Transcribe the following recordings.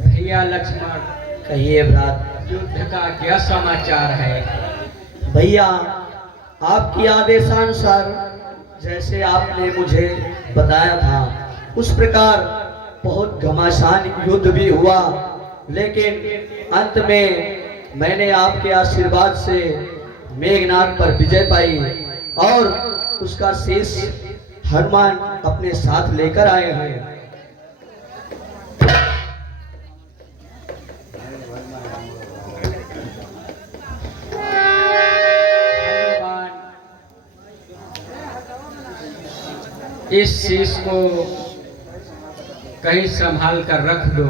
भैया लक्ष्मण, कहिए भ्रात। युद्ध का क्या समाचार है? भैया, आपकी आदेशानुसार जैसे आपने मुझे बताया था उस प्रकार बहुत घमासान युद्ध भी हुआ, लेकिन अंत में मैंने आपके आशीर्वाद से मेघनाथ पर विजय पाई और उसका शेष हनुमान अपने साथ लेकर आए हैं। इस शीश को कहीं संभाल कर रख दो,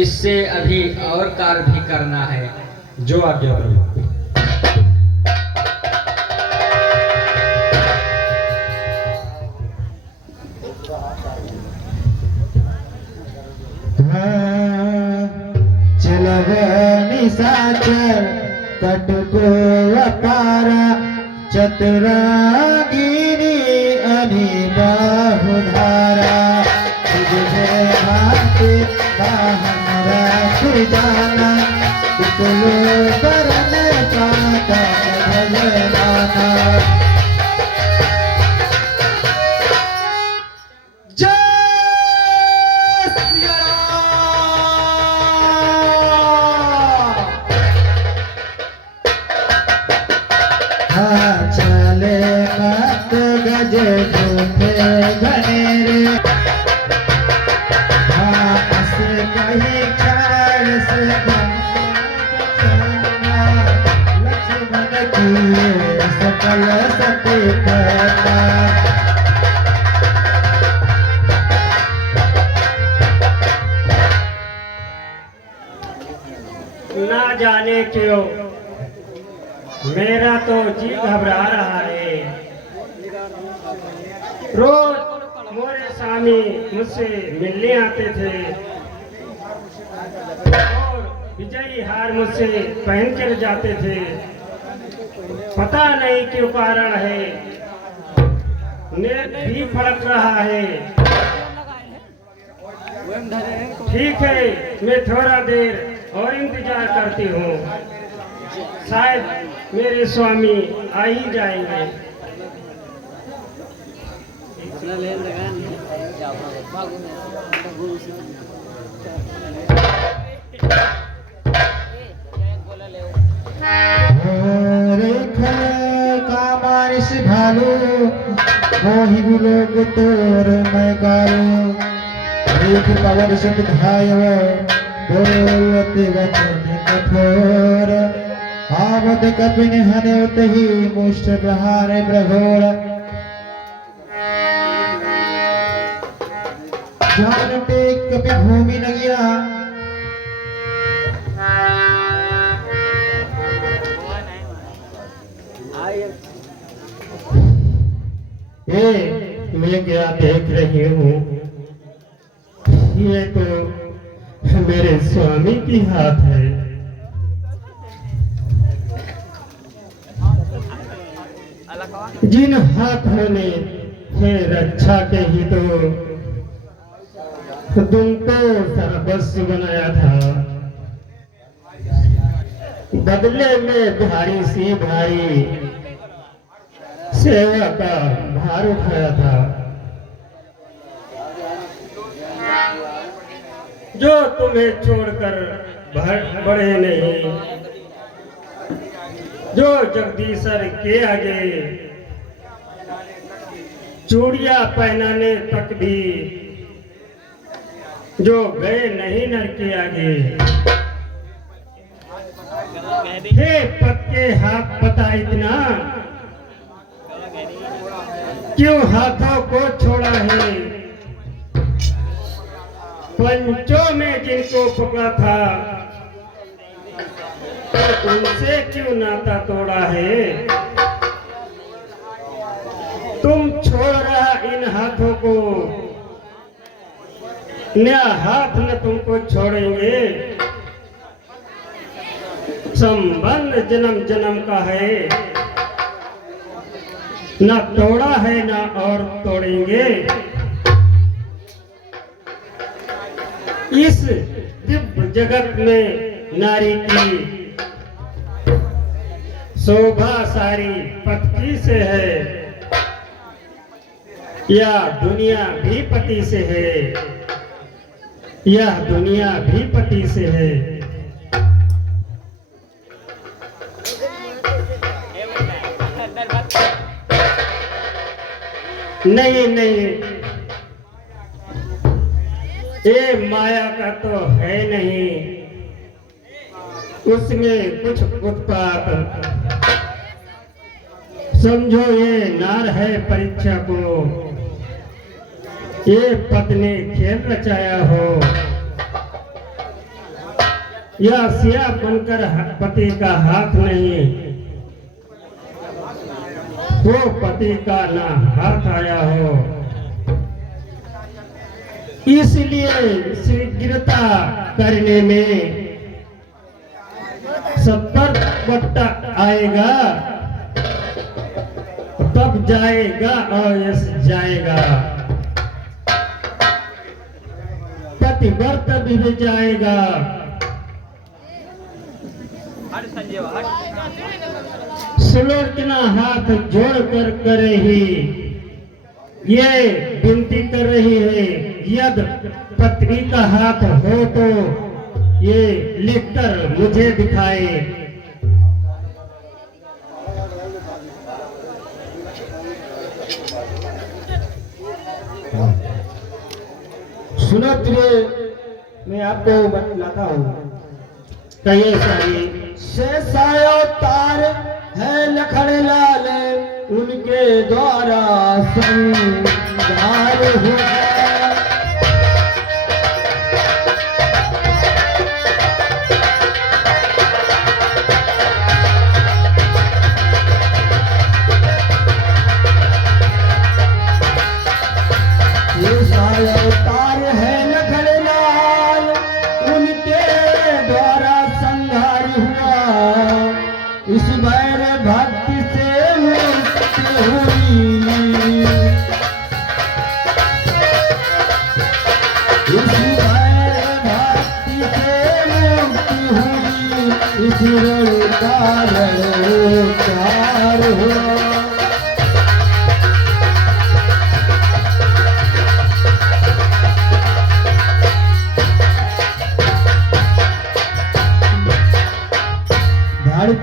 इससे अभी और कार्य भी करना है। जो आज्ञा प्रभु। चलव निशाचर कटको अपारा चतुरागिनी बाहुधारा तुझे भाते बाहन रख जाना तुलो करन पाता भजनाना। चले मत गज झूठे घनेरे से कहीं ख्याल से लक्ष्मण की सकल सती करना। ना जाने क्यों मेरा तो जी घबरा रहा है। रोज मोरे स्वामी मुझसे मिलने आते थे और विजयी हार मुझसे पहन कर जाते थे। पता नहीं क्यों कारण है, नेत्र भी फड़क रहा है। ठीक है, मैं थोड़ा देर और इंतजार करती हूँ, शायद मेरे स्वामी आ ही जाएंगे। कामानिस भालू मोहि लोग तोर मैं गालू एक पवन सुत धायव बोलत वचन कठोर आवत कपिन हनोत ही मुष्ट प्रहार प्रघोर। जानते कपि भूमि न गिरा मैं क्या देख रही हूँ, ये तो मेरे स्वामी की हाथ है। जिन हाथों ने है रक्षा के ही तो तुमको सर्वस्व बनाया था, बदले में भारी सी भारी सेवा का भार उठाया था। जो तुम्हें छोड़कर बढ़े नहीं, जो जगदीशर के आगे चूड़िया पहनाने तक भी जो गए नहीं नर के आगे। हे पक्के हाथ पता इतना क्यों हाथों को छोड़ा है, पंचों में जिनको पकड़ा था तो उनसे क्यों नाता तोड़ा है। तुम छोड़ रहा इन हाथों को, नया हाथ न तुमको छोड़ेंगे। संबंध जन्म जन्म का है, ना तोड़ा है ना और तोड़ेंगे। इस दिव्य जगत में नारी की शोभा सारी पति से है, यह दुनिया भी पति से है, यह दुनिया भी पति से है। नहीं नहीं, ये माया का तो है नहीं, उसमें कुछ उत्पात। समझो ये नार है परीक्षा को, ये पति ने खेल रचाया हो। यह सिया बनकर पति का हाथ नहीं, वो पति का ना हाथ आया हो। इसलिए शीघ्रता करने में सत्तर बट्टा आएगा, तब जाएगा और यश जाएगा, पतिव्रत भी जाएगा। सुलोचना हाथ जोड़ कर करे ही ये विनती कर रही है, यदि पत्नी का हाथ हो तो ये लिखकर मुझे दिखाए। सुनत्रिय मैं आपको बतलाता हूँ। कहिए सारी। शेषावतार है लखन लाल, उनके द्वारा संहार हुआ। शेषावतार है लखन लाल, उनके द्वारा संहार हुआ। इस बैर भक्ति से मुक्ति हुई, इस बैर भक्ति से मुक्ति हुई। इस रण का रणोद्धार हुआ।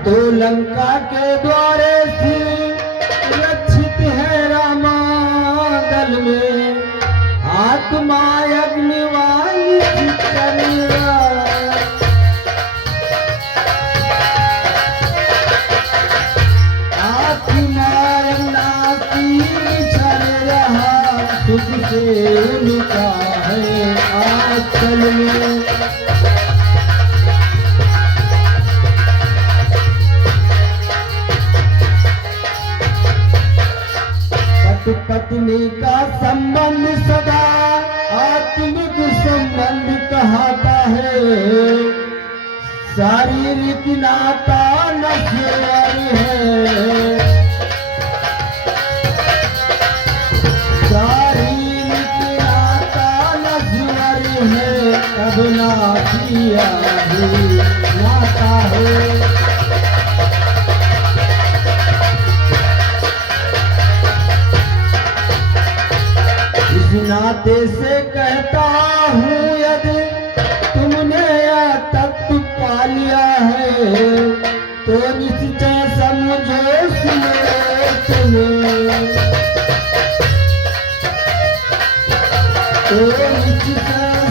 तो लंका के द्वारे से रक्षित है रामा दल में, आत्मा अग्निवाणी कन्या। आत्मा नाती चल रहा, सुख से उनका है आंचल में। पत्नी का संबंध सदा आत्मिक संबंध कहता है, शारीरिक नाता नश्वर है। शारीरिक नाता नश्वर है, अब नातिया ही नाता है। नाते से कहता हूँ, यदि तुमने यह तत्व पा लिया है तो निश्चय समझो सुलोचने, तो निश्चय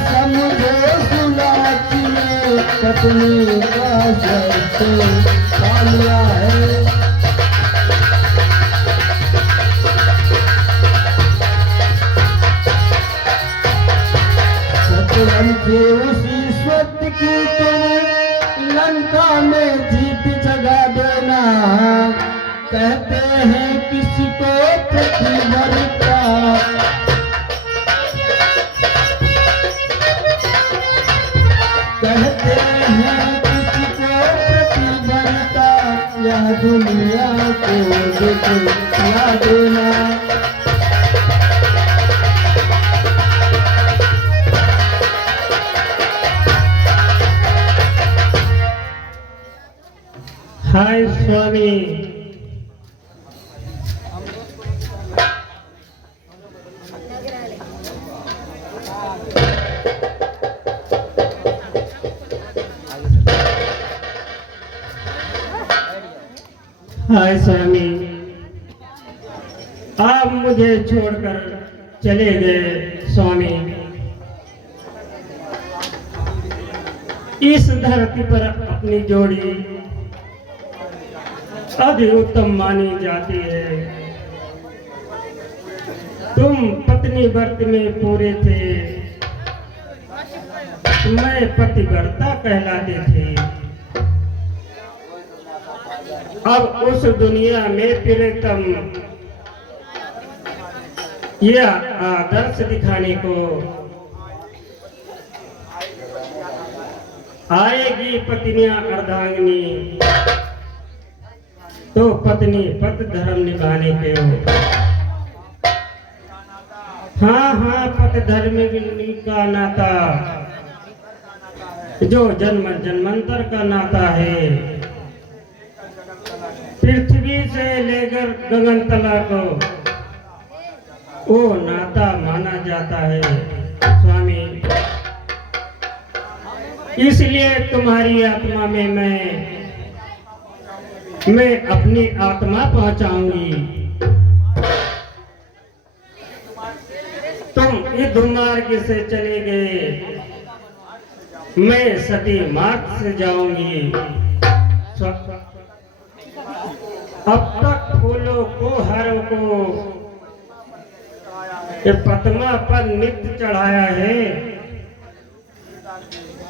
समझो सुलोचने। पत्नी का शर्त पा लिया है। उस ईश्वर की तुम लंका में जीत जगा देना, कहते हैं किसी को पतिव्रता। कहते हैं किसी को दुख ला देना। हाय स्वामी, हाय स्वामी, आप मुझे छोड़कर चले गए स्वामी। इस धरती पर अपनी जोड़ी अति उत्तम मानी जाती है। तुम पत्नी व्रत में पूरे थे, मैं पतिव्रता कहलाते थे। अब उस दुनिया में प्रियतम यह आदर्श दिखाने को आएगी पत्नियां अर्धांगिनी, तो पत्नी पत धर्म निभाने के हो। हाँ हाँ, पत धर्म का नाता जो जन्म जन्मांतर का नाता है, पृथ्वी से लेकर गगन तला को वो नाता माना जाता है स्वामी। इसलिए तुम्हारी आत्मा में मैं अपनी आत्मा पहुंचाऊंगी। तुम इस मार्ग से चले गए, मैं सती मार्ग से जाऊंगी। अब तक फूलों को हारों को ये पद्मा पर नित्य चढ़ाया है,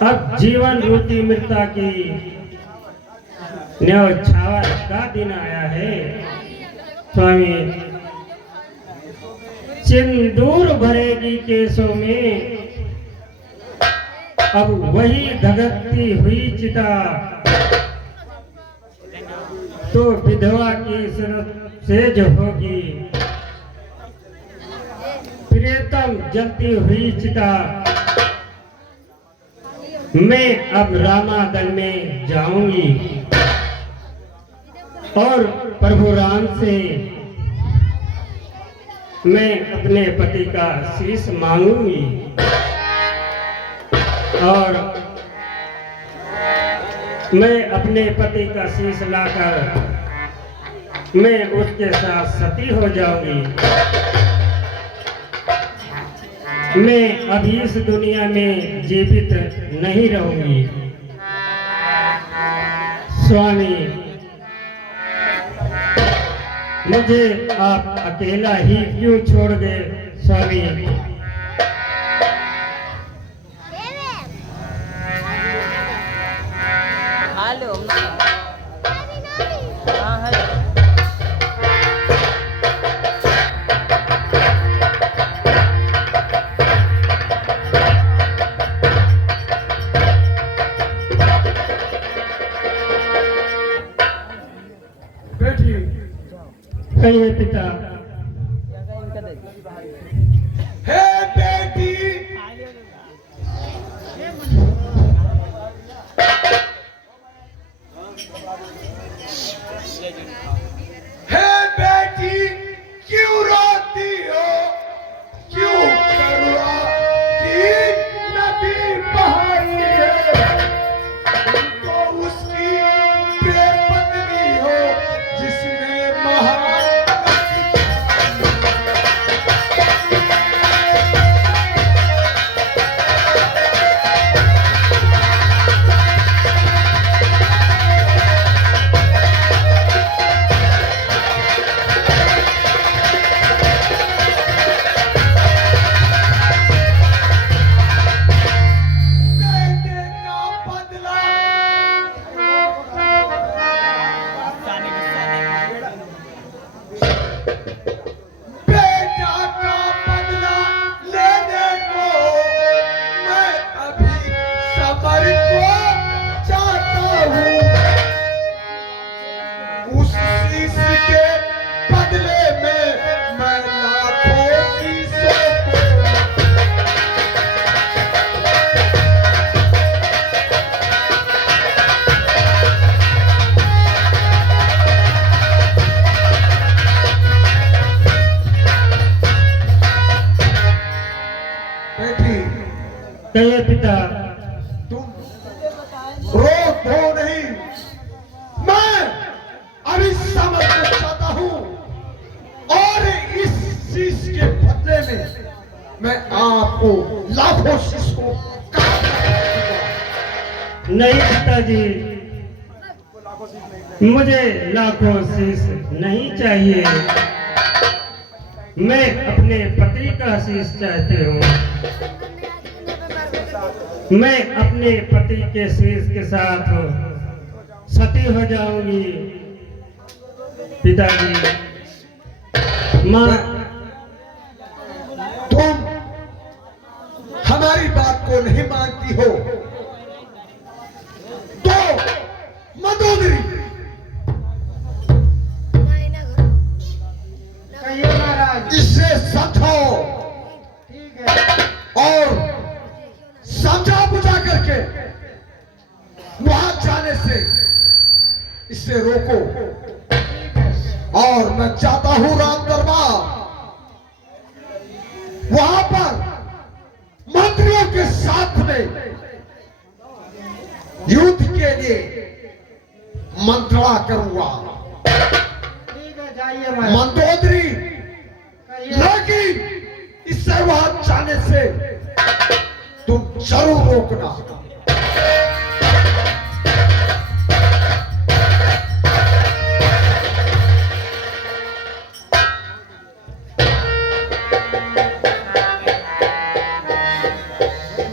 अब जीवन रूपी मृता की न्यौछावर का दिन आया है स्वामी। सिंदूर भरेगी केसों में, अब वही धगकती हुई चिता, तो विधवा की सेज होगी। प्रियतम जलती हुई चिता, मैं अब रामादल में जाऊंगी और प्रभु राम से मैं अपने पति का शीश मांगूंगी और मैं अपने पति का शीश लाकर मैं उसके साथ सती हो जाऊंगी। मैं अभी इस दुनिया में जीवित नहीं रहूंगी स्वामी। मुझे आप अकेला ही क्यों छोड़ गए स्वामी? हेलो हाँ हेलो कहिए पिता। हे बेटी, हे बेटी, क्यों रोती हो? क्यों करुणा की नदी बहाती है? तो उसकी प्रिय पत्नी हो जिसने महान कहिए पिता। तुम रो दो नहीं, मैं अभी समझना चाहता हूं और इस शीश के बदले में मैं आपको लाखों शीश को नहीं पिताजी, मुझे लाखों शीश नहीं चाहिए। मैं अपने पति का शीश चाहती हूँ। मैं अपने पति के शीश के साथ सती हो जाऊंगी पिताजी। माँ, तुम हमारी बात को नहीं मानती हो तो मंदोदरी कहिए महाराज। इससे समझाओ ठीक है। और समझा बुझा करके वहां जाने से इसे रोको। और मैं चाहता हूं राम दरबार, वहां पर मंत्रियों के साथ में युद्ध के लिए मंत्रणा करूंगा। ठीक है, जाइए महाराज। मंदोदरी, कहिए। लेकिन इससे वहां जाने से तुम जरूर रोकना।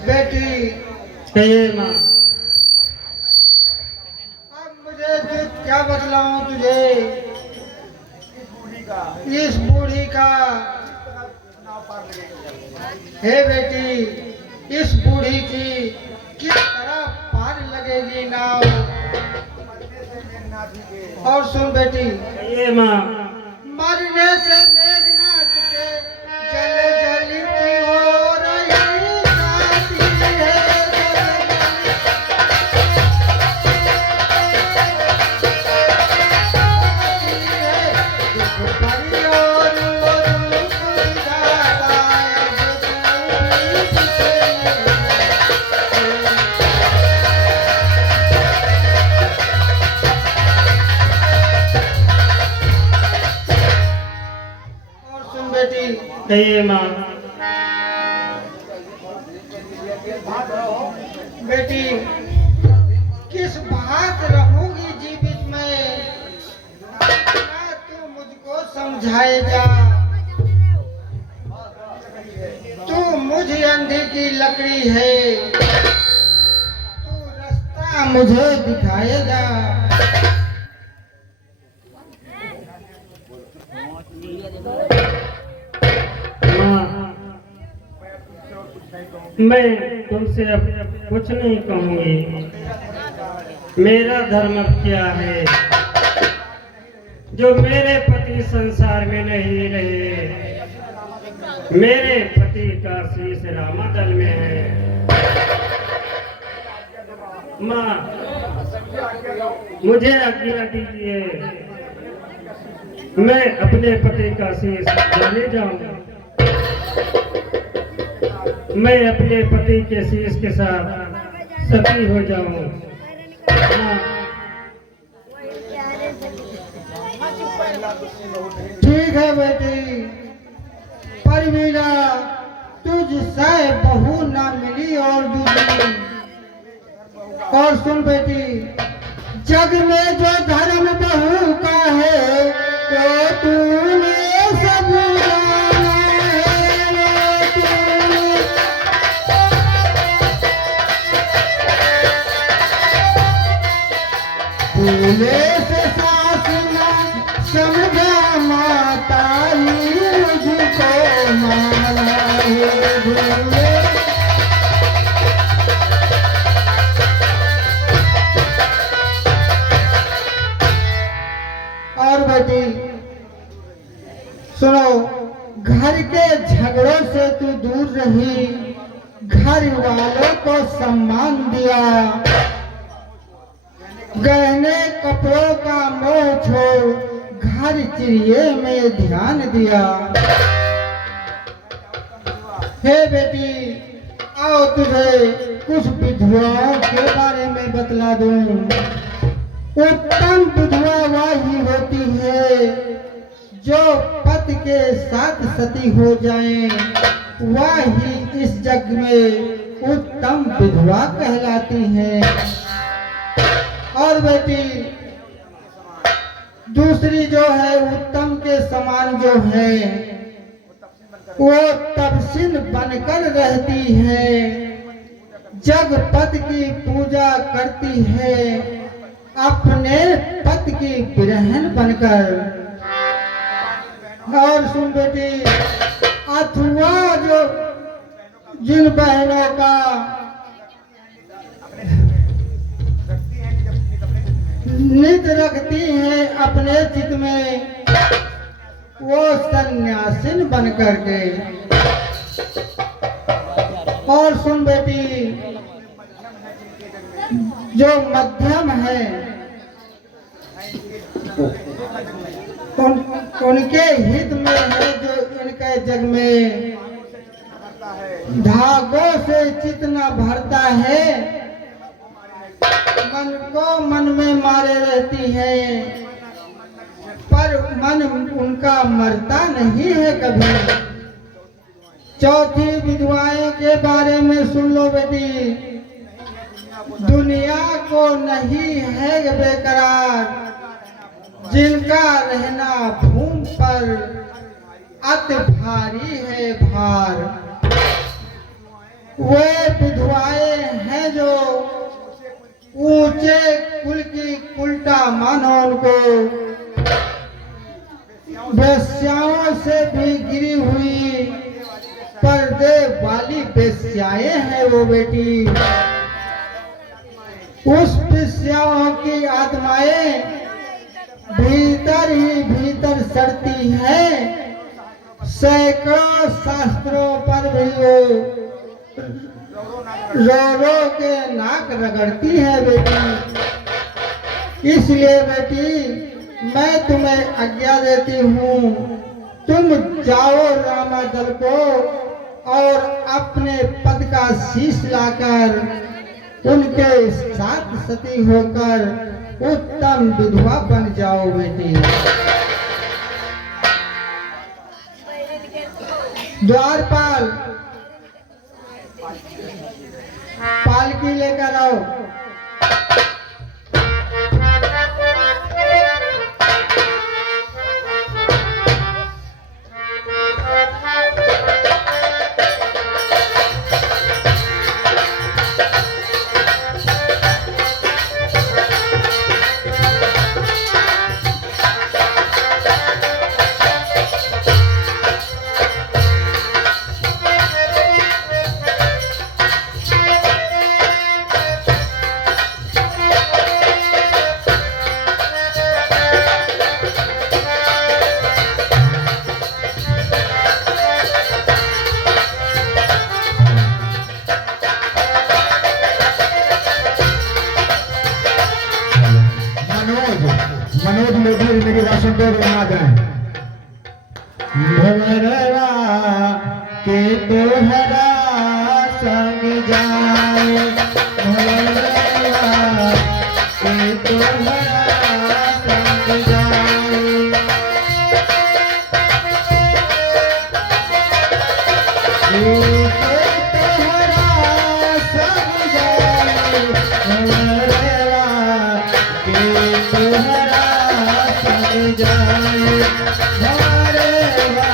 बेटी, कहिए माँ। अब मुझे क्या बतलाऊं तुझे इस बूढ़ी का। हे बेटी, इस बूढ़ी की किस तरह पार लगेगी नाव। और सुन बेटी, कहिए माँ। मरने से मेघनाथ के जल जल की हो रही जाती है। दुख भरी और वो दुख विधाता अब कोई किसे नहीं। और सुन बेटी, कहिए माँ। बेटी, किस बात रहूंगी जीवित में ना तू मुझको समझाएगा। तू मुझ अंधी की लकड़ी है, तू रास्ता मुझे दिखाएगा। माँ, मैं तुमसे अब कुछ नहीं कहूंगी। मेरा धर्म अब क्या है? जो मेरे पति संसार में नहीं रहे, मेरे पति का शीश रामादल में है। माँ, मुझे आज्ञा दीजिए, मैं अपने पति का शीश जाने जाऊं। मैं अपने पति के शीश के साथ सती हो जाऊं। हाँ। ठीक है बेटी, पर मीरा तुझसे बहू ना मिली और दूसरी। और सुन बेटी, जग में जो धर्म बहू का है तो तूने सब जाना है। भूले से सास न समझा माता मुझको माना है। भूले और बेटी सुनो, घर के झगड़ों से तू दूर रही, घर वालों को सम्मान दिया, गहने कपड़ों का मोह छोड़ घर चिड़िए में ध्यान दिया। हे बेटी, आओ तुझे कुछ विधवाओं के बारे में बतला दूं। उत्तम विधवा वही होती है जो पति के साथ सती हो जाए, वही इस जग में उत्तम विधवा कहलाती है। और बेटी दूसरी जो है उत्तम के समान जो है वो तपस्विन बनकर रहती है, जगपति की पूजा करती है, अपने पति की बिरहन बनकर। और सुन बेटी, अथवा जो जिन बहनों का नित रखती हैं अपने चित में, वो सन्यासिन बन करके। और सुन बेटी, जो मध्यम है उनके हित में है, जो इनके जग में धागों से चित न भरता है, मन को मन में मारे रहती है, पर मन उनका मरता नहीं है कभी। चौथी विधवाएं के बारे में सुन लो बेटी। दुनिया को नहीं है बेकरार, जिनका रहना भूमि पर अति भारी है भार। वे विधवाएं हैं जो ऊंचे कुल की उल्टा मानो उनको, वेश्याओं से भी गिरी हुई पर्दे वाली वेश्याएं हैं वो बेटी। उस वेश्याओं की आत्माएं भीतर ही भीतर सड़ती है, सैकड़ों शास्त्रों पर भी वो रो रो के नाक रगड़ती है बेटी। इसलिए बेटी मैं तुम्हें आज्ञा देती हूँ, तुम जाओ रामादल को और अपने पद का शीश लाकर उनके साथ सती होकर उत्तम विधवा बन जाओ बेटी। द्वारपाल पालकी लेकर आओ। मनोज मोदी मेरी भाषण पर आ जाए। भवरवा के तोहरा संग जाए, भवरवा के तोहरा संग जाए। तोहरा संग जाए, भवरवा के तोहरा संग जाए, भवरवा।